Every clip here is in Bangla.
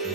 শুভ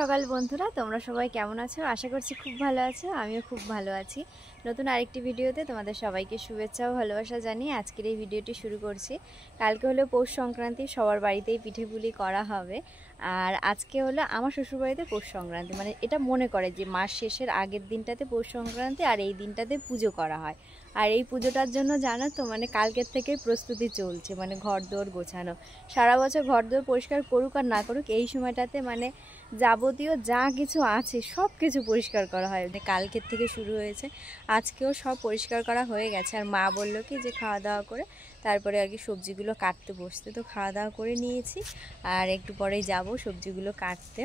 সকাল বন্ধুরা, তোমরা সবাই কেমন আছো? আশা করছি খুব ভালো আছো। আমিও খুব ভালো আছি। নতুন আরেকটি ভিডিওতে তোমাদের সবাইকে শুভেচ্ছা ও ভালোবাসা জানিয়ে আজকের এই ভিডিওটি শুরু করছি। কালকে হলো পৌষ সংক্রান্তি, সবার বাড়িতেই পিঠেপুলি করা হবে। আর আজকে হলো আমার শ্বশুরবাড়িতে পৌষ সংক্রান্তি, মানে এটা মনে করে যে মাস শেষের আগের দিনটাতে পৌষ সংক্রান্তি আর এই দিনটাতে পুজো করা হয়। আর এই পুজোটার জন্য জানো তো মানে কালকের থেকে প্রস্তুতি চলছে, মানে ঘরদোর গোছানো। সারা বছর ঘরদোর পরিষ্কার করুক আর না করুক, এই সময়টাতে মানে যাবতীয় যা কিছু আছে সব কিছু পরিষ্কার করা হয়। মানে কালকের থেকে শুরু হয়েছে, আজকেও সব পরিষ্কার করা হয়ে গেছে। আর মা বললো কি যে খাওয়া দাওয়া করে তারপরে আর কি সবজিগুলো কাটতে বসতে। তো খাওয়া দাওয়া করে নিয়েছি আর একটু পরেই যাব সবজিগুলো কাটতে।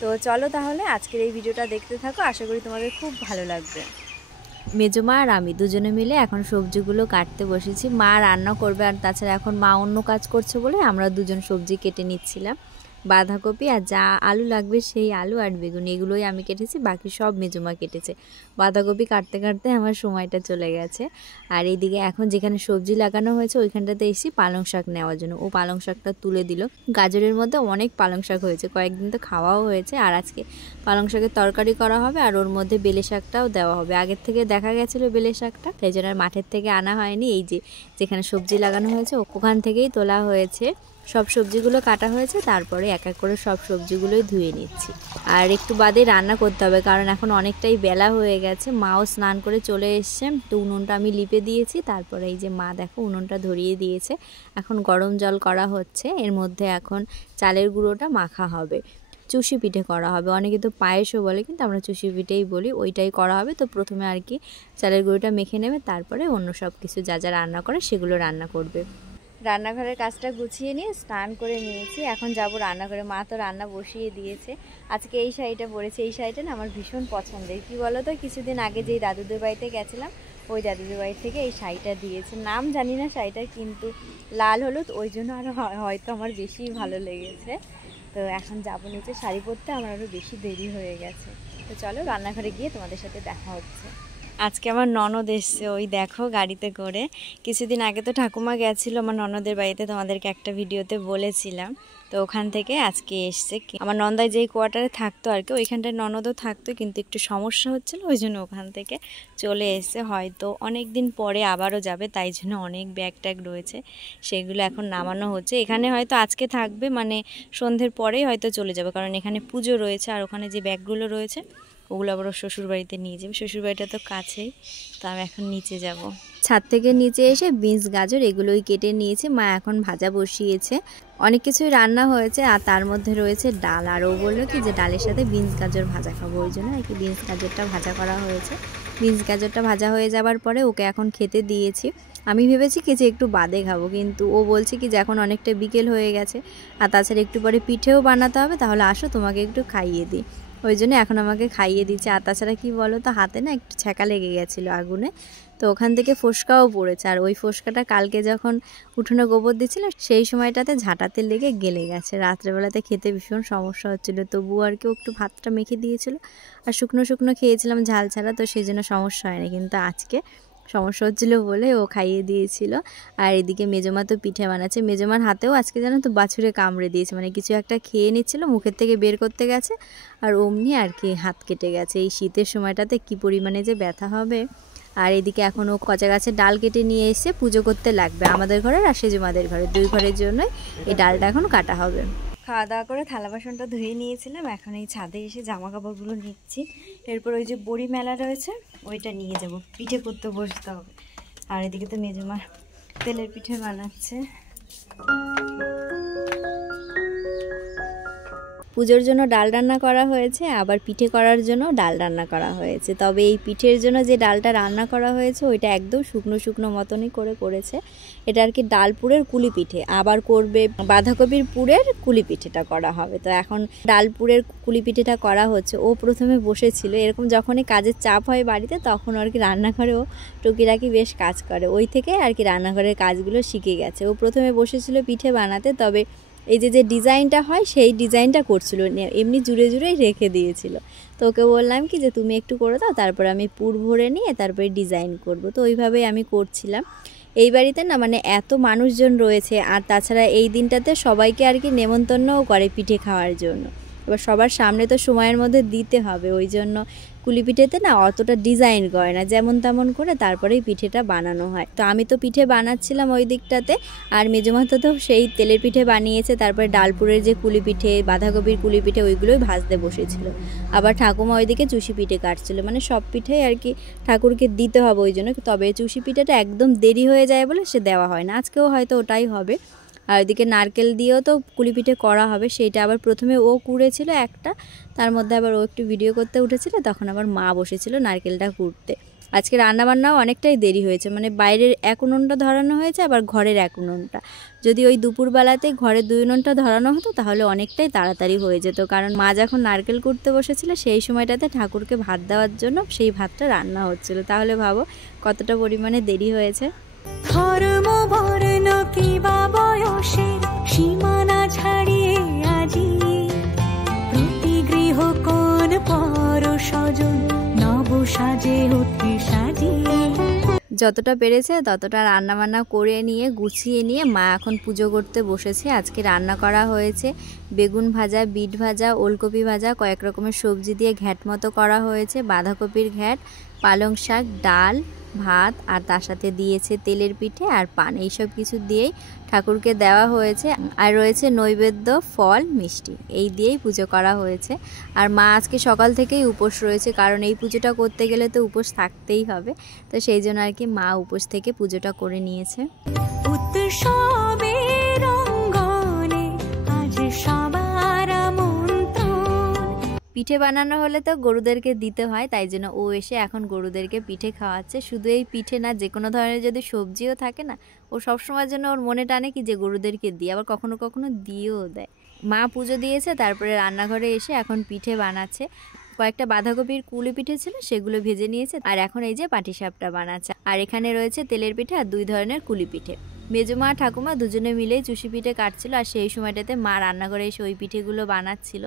তো চলো তাহলে আজকের এই ভিডিওটা দেখতে থাকো, আশা করি তোমাদের খুব ভালো লাগবে। মেজমা আর আমি দুজনে মিলে এখন সবজিগুলো কাটতে বসেছি। মা রান্না করবে, আর তাছাড়া এখন মা অন্য কাজ করছে বলে আমরা দুজন সবজি কেটে নিচ্ছিলাম। বাঁধাকপি আর যা আলু লাগবে সেই আলু আর বেগুন এগুলোই আমি কেটেছি, বাকি সব মেজমা কেটেছে। বাঁধাকপি কাটতে কাটতে আমার সময়টা চলে গেছে। আর এইদিকে এখন যেখানে সবজি লাগানো হয়েছে ওইখানটাতে এসেছি পালং শাক নেওয়ার জন্য। ও পালং শাকটা তুলে দিল। গাজরের মধ্যে অনেক পালং শাক হয়েছে, কয়েকদিন তো খাওয়াও হয়েছে। আর আজকে পালং শাকের তরকারি করা হবে আর ওর মধ্যে বেলে শাকটাও দেওয়া হবে। আগের থেকে দেখা গেছিলো বেলে শাকটা, তাই জন্য মাঠের থেকে আনা হয়নি। এই যে যেখানে সবজি লাগানো হয়েছে ওখান থেকেই তোলা হয়েছে। সব সবজিগুলো কাটা হয়েছে, তারপরে এক এক করে সব সবজিগুলোই ধুয়ে নিচ্ছি। আর একটু বাদে রান্না করতে হবে, কারণ এখন অনেকটাই বেলা হয়ে গেছে। মাও স্নান করে চলে এসছে, তো উনুনটা আমি লিপে দিয়েছি। তারপরে এই যে মা দেখো উনুনটা ধরিয়ে দিয়েছে, এখন গরম জল করা হচ্ছে। এর মধ্যে এখন চালের গুঁড়োটা মাখা হবে, চুষি পিঠে করা হবে। অনেকে তো পায়েসও বলে, কিন্তু আমরা চুষি পিঠেই বলি। ওইটাই করা হবে। তো প্রথমে আর কি চালের গুঁড়োটা মেখে নেবে, তারপরে অন্য সব কিছু যা যা রান্না করে সেগুলো রান্না করবে। রান্নাঘরের কাজটা গুছিয়ে নিয়ে স্নান করে নিয়েছি, এখন যাব রান্নাঘরে। মা তো রান্না বসিয়ে দিয়েছে। আজকে এই শাড়িটা পরেছি, এই শাড়িটা না আমার ভীষণ পছন্দের। কি বলো তো, কিছুদিন আগে যেই দাদুদের বাড়িতে গেছিলাম ওই দাদুদের বাড়ি থেকে এই শাড়িটা দিয়েছে। নাম জানি না শাড়িটার, কিন্তু লাল হলুদ, ওই জন্য আরও হয়তো আমার বেশি ভালো লেগেছে। তো এখন যাবো নিচে শাড়ি পরতে, আমার আরও বেশি দেরি হয়ে গেছে। তো চলো রান্নাঘরে গিয়ে তোমাদের সাথে দেখা হচ্ছে। আজকে আমার ননদ এসছে, ওই দেখো গাড়িতে করে। কিছুদিন আগে তো ঠাকুমা গেছিলো আমার ননদের বাড়িতে, তোমাদেরকে একটা ভিডিওতে বলেছিলাম। তো ওখান থেকে আজকে এসছে। আমার নন্দায় যেই কোয়ার্টারে থাকতো আর কি, ওইখানটায় ননদও থাকতো, কিন্তু একটু সমস্যা হচ্ছিলো, ওই জন্য ওখান থেকে চলে এসছে। হয়তো অনেক দিন পরে আবারও যাবে, তাই জন্য অনেক ব্যাগ ট্যাগ রয়েছে, সেগুলো এখন নামানো হচ্ছে। এখানে হয়তো আজকে থাকবে, মানে সন্ধ্যের পরেই হয়তো চলে যাবে, কারণ এখানে পুজো রয়েছে। আর ওখানে যে ব্যাগগুলো রয়েছে ওগুলো আবার শ্বশুরবাড়িতে নিয়ে যাবে। শ্বশুরবাড়িটা তো কাছেই, তো আমি এখন নিচে যাব। ছাদ থেকে নিচে এসে বিনস গাজর এগুলোই কেটে নিয়েছে। মা এখন ভাজা বসিয়েছে। অনেক কিছুই রান্না হয়েছে, আর তার মধ্যে রয়েছে ডাল। আর ও বললো কি যে ডালের সাথে বিনস গাজর ভাজা খাবো, ওই জন্য আর কি বিনস গাজরটা ভাজা করা হয়েছে। বিনস গাজরটা ভাজা হয়ে যাবার পরে ওকে এখন খেতে দিয়েছি। আমি ভেবেছি কি যে একটু বাদে খাবো, কিন্তু ও বলছে কি যে এখন অনেকটা বিকেল হয়ে গেছে, আর তাছাড়া একটু পরে পিঠেও বানাতে হবে, তাহলে আসো তোমাকে একটু খাইয়ে দিই। ওই জন্য এখন আমাকে খাইয়ে দিচ্ছে। আর তাছাড়া কী বলো তো, হাতে না একটু ছ্যাঁকা লেগে গেছিলো আগুনে, তো ওখান থেকে ফোসকাও পড়েছে। আর ওই ফোসকাটা কালকে যখন উঠোনে গোবর দিচ্ছিল সেই সময়টাতে ঝাঁটাতে লেগে গেলে গেছে। রাত্রেবেলাতে খেতে ভীষণ সমস্যা হচ্ছিলো, তবুও আর কি একটু ভাতটা মেখে দিয়েছিল। আর শুকনো শুকনো খেয়েছিলাম ঝাল ছাড়া, তো সেই জন্য সমস্যা হয়নি। কিন্তু আজকে সমস্যা হচ্ছিলো বলে ও খাইয়ে দিয়েছিল। আর এদিকে মেজমা তো পিঠে বানাচ্ছে। মেজমার হাতেও আজকে জানো তো বাছুরে কামড়ে দিয়েছে, মানে কিছু একটা খেয়ে নিচ্ছিল, মুখের থেকে বের করতে গেছে আর অমনি আর কি হাত কেটে গেছে। এই শীতের সময়টাতে কি পরিমাণে যে ব্যথা হবে। আর এদিকে এখন ও কচা গাছের ডাল কেটে নিয়ে এসে পুজো করতে লাগবে, আমাদের ঘরের আর সেজমাদের ঘরে, দুই ঘরের জন্যই এই ডালটা এখন কাটা হবে। খাওয়া দাওয়া করে থালা বাসনটা ধুয়ে নিয়েছিলাম, এখন এই ছাদে এসে জামা কাপড়গুলো নিচ্ছি। এরপর ওই যে বড়ি মেলা রয়েছে ওইটা নিয়ে যাব, পিঠে করতে বসতে হবে। আর এদিকে তো মেজমা তেলের পিঠে বানাচ্ছে। পুজোর জন্য ডাল রান্না করা হয়েছে, আবার পিঠে করার জন্য ডাল রান্না করা হয়েছে। তবে এই পিঠের জন্য যে ডালটা রান্না করা হয়েছে ওইটা একদম শুকনো শুকনো মতনই করেছে। এটা আর কি ডাল পুরের কুলি পিঠে, আবার করবে বাঁধাকপির পুরের কুলি পিঠেটা করা হবে। তো এখন ডাল পুরের কুলি পিঠেটা করা হচ্ছে। ও প্রথমে বসেছিল, এরকম যখনই কাজের চাপ হয় বাড়িতে তখন আর কি রান্নাঘরেও টুকিটাকি বেশ কাজ করে, ওই থেকে আর কি রান্নাঘরের কাজগুলো শিখে গেছে। ও প্রথমে বসেছিল পিঠে বানাতে, তবে এই যে ডিজাইনটা হয় সেই ডিজাইনটা করছিল, এমনি জুড়ে জুড়েই রেখে দিয়েছিল। তো ওকে বললাম কি যে তুমি একটু করে দাও, তারপর আমি পুর ভরে নিয়ে তারপরে ডিজাইন করব। তো ওইভাবেই আমি করছিলাম। এই বাড়িতে না মানে এত মানুষজন রয়েছে, আর তাছাড়া এই দিনটাতে সবাইকে আর কি নেমন্তন্নও করে পিঠে খাওয়ার জন্য। এবার সবার সামনে তো সময়ের মধ্যে দিতে হবে, ওই জন্য কুলি পিঠেতে না অতটা ডিজাইন করে না, যেমন তেমন করে তারপরেই পিঠেটা বানানো হয়। তো আমি তো পিঠে বানাচ্ছিলাম ওই দিকটাতে, আর মেজমাতা তো সেই তেলের পিঠে বানিয়েছে, তারপরে ডালপুরের যে কুলি পিঠে, বাঁধাকপির কুলি পিঠে ওইগুলোই ভাজতে বসেছিল। আবার ঠাকুমা ওইদিকে চুষি পিঠে কাটছিল, মানে সব পিঠেই আর কি ঠাকুরকে দিতে হবে ওই জন্য। তবে চুষি পিঠেটা একদম দেরি হয়ে যায় বলে সে দেওয়া হয় না, আজকেও হয়তো ওটাই হবে। আর ওইদিকে নারকেল দিয়েও তো কুলি পিঠে করা হবে, সেইটা আবার প্রথমে ও কুড়েছিল একটা, তার মধ্যে আবার ও একটু ভিডিও করতে উঠেছিল, তখন আবার মা বসেছিল নারকেলটা কুড়তে। আজকে রান্নাবান্নাও অনেকটাই দেরি হয়েছে, মানে বাইরের এক উনুনটা ধরানো হয়েছে, আবার ঘরের এক উনুনটা। যদি ওই দুপুরবেলাতেই ঘরের 2 উনুনটা ধরানো হতো তাহলে অনেকটাই তাড়াতাড়ি হয়ে যেত, কারণ মা যখন নারকেল কুড়তে বসেছিল সেই সময়টাতে ঠাকুরকে ভাত দেওয়ার জন্য সেই ভাতটা রান্না হচ্ছিল। তাহলে ভাবো কতটা পরিমাণে দেরি হয়েছে। ধর্ম বর্ণ কিবা বয়সের সীমানা ছাড়িয়ে আজি প্রতি গৃহ কোন পর স্বজন নব সাজে ওঠে সাজিয়ে। যতটা পেরেছে ততটা রান্নাবান্না করে নিয়ে গুছিয়ে নিয়ে মা এখন পুজো করতে বসেছে। আজকে রান্না করা হয়েছে বেগুন ভাজা, বিট ভাজা, ওলকপি ভাজা, কয়েক রকমের সবজি দিয়ে ঘ্যাট মতো করা হয়েছে, বাঁধাকপির ঘ্যাট, পালং শাক, ডাল, ভাত, আর তার সাথে দিয়েছে তেলের পিঠে আর পান। এইসব কিছু দিয়েই ঠাকুরকে দেওয়া হয়েছে। আর রয়েছে নৈবেদ্য, ফল, মিষ্টি, এই দিয়েই পুজো করা হয়েছে। আর মা আজকে সকাল থেকেই উপোস রয়েছে, কারণ এই পুজোটা করতে গেলে তো উপোস থাকতেই হবে। তো সেই জন্য আর কি মা উপোস থেকে পুজোটা করে নিয়েছে। উৎসবের অঙ্গনে আজ সবার আমন্ত্রণ। পিঠে বানানো হলে তো গরুদেরকে দিতে হয়, তাই জন্য ও এসে এখন গরুদেরকে পিঠে খাওয়াচ্ছে। শুধু এই পিঠে না, যে কোনো ধরনের যদি সবজিও থাকে না, ও সবসময়ের জন্য ওর মনে টানে কি যে গরুদেরকে দিই, আবার কখনো কখনো দিয়েও দেয়। মা পুজো দিয়েছে, তারপরে রান্নাঘরে এসে এখন পিঠে বানাচ্ছে। কয়েকটা বাঁধাকপির কুলি পিঠে ছিল, সেগুলো ভেজে নিয়েছে, আর এখন এই যে পাটিসাপটা বানাচ্ছে। আর এখানে রয়েছে তেলের পিঠে আর 2 ধরনের কুলি পিঠে। মেজমা ঠাকুমা দুজনে মিলেই চুষি পিঠে কাটছিল, আর সেই সময়টাতে মা রান্নাঘরে এসে ওই পিঠেগুলো বানাচ্ছিল।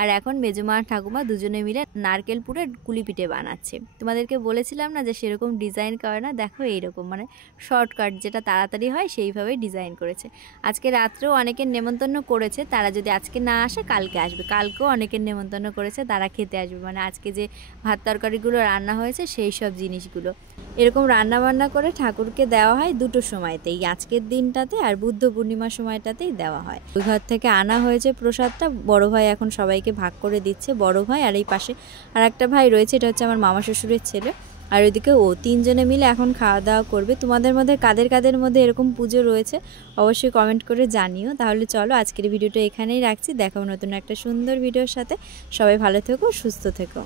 আর এখন মেজমা ঠাকুমা দুজনে মিলে নারকেল পুরের কুলি পিঠে বানাচ্ছে। তোমাদেরকে বলেছিলাম না যে সেরকম ডিজাইন করে না, দেখো এইরকম মানে শর্টকাট যেটা তাড়াতাড়ি হয় সেইভাবেই ডিজাইন করেছে। আজকে রাত্রেও অনেকের নেমন্তন্ন করেছে, তারা যদি আজকে না আসে কালকে আসবে। কালকেও অনেকের নেমন্তন্ন করেছে, তারা খেতে আসবে, মানে আজকে যে ভাত তরকারিগুলো রান্না হয়েছে সেই সব জিনিসগুলো। এরকম রান্না বান্না করে ঠাকুরকে দেওয়া হয় 2টো সময়তেই, আজকের দিনটাতে আর বুদ্ধ পূর্ণিমার সময়টাতেই দেওয়া হয়। ওই ঘর থেকে আনা হয়েছে প্রসাদটা, বড় ভাই এখন সবাইকে ভাগ করে দিচ্ছে, বড় ভাই আর এই পাশে আর একটা ভাই রয়েছে, এটা হচ্ছে আমার মামা শ্বশুরের ছেলে। আর ওইদিকে ও, 3 জনে মিলে এখন খাওয়া দাওয়া করবে। তোমাদের মধ্যে কাদের কাদের মধ্যে এরকম পুজো রয়েছে অবশ্যই কমেন্ট করে জানিও। তাহলে চলো আজকের ভিডিওটা এখানেই রাখছি, দেখাবো নতুন একটা সুন্দর ভিডিওর সাথে। সবাই ভালো থেকো, সুস্থ থেকো।